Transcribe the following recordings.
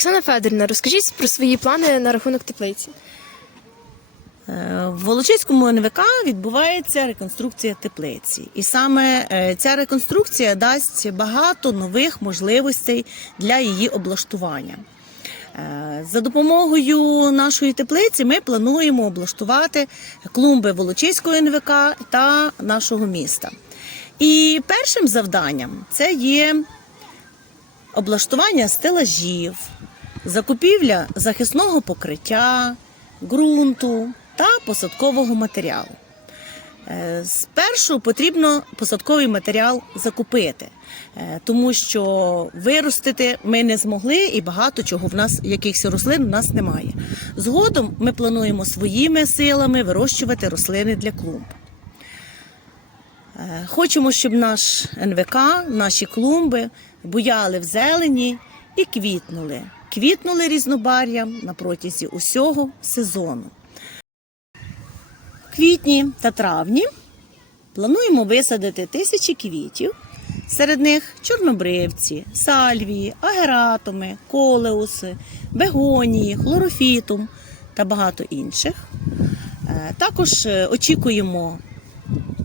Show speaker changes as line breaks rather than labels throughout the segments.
Світлана Федорівна, розкажіть про свої плани на рахунок теплиці.
Е, В Волочиському НВК відбувається реконструкція теплиці, і саме е, ця реконструкція дасть багато нових можливостей для її облаштування. Е, За допомогою нашої теплиці ми плануємо облаштувати клумби Волочиського НВК та нашого міста. І першим завданням це є облаштування стелажів, закупівля захисного покриття, ґрунту та посадкового матеріалу. Е, Спершу потрібно посадковий матеріал закупити, е, тому що виростити ми не змогли і багато чого в нас, якихось рослин, в нас немає. Згодом ми плануємо своїми силами вирощувати рослини для клумб. Е, Хочемо, щоб наш НВК, наші клумби буяли в зелені і квітнули. Квітнули різнобар'ям на протязі усього сезону. В квітні та травні плануємо висадити тисячі квітів. Серед них чорнобривці, сальвії, агератуми, колеуси, бегонії, хлорофітум та багато інших. Е, Також е, очікуємо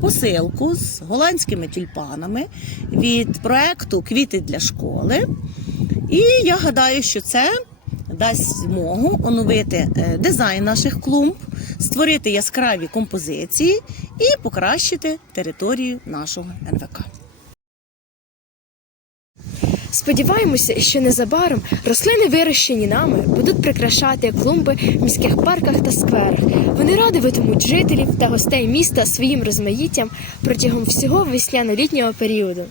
посилку з голландськими тюльпанами від проекту Квіти для школи. І я гадаю, що це дасть змогу оновити е, дизайн наших клумб, створити яскраві композиції і покращити територію нашого НВК.
Сподіваємося, що незабаром рослини, вирощені нами, будуть прикрашати клумби в міських парках та скверах. Вони радуватимуть жителів та гостей міста своїм розмаїттям протягом всього весняно-літнього періоду.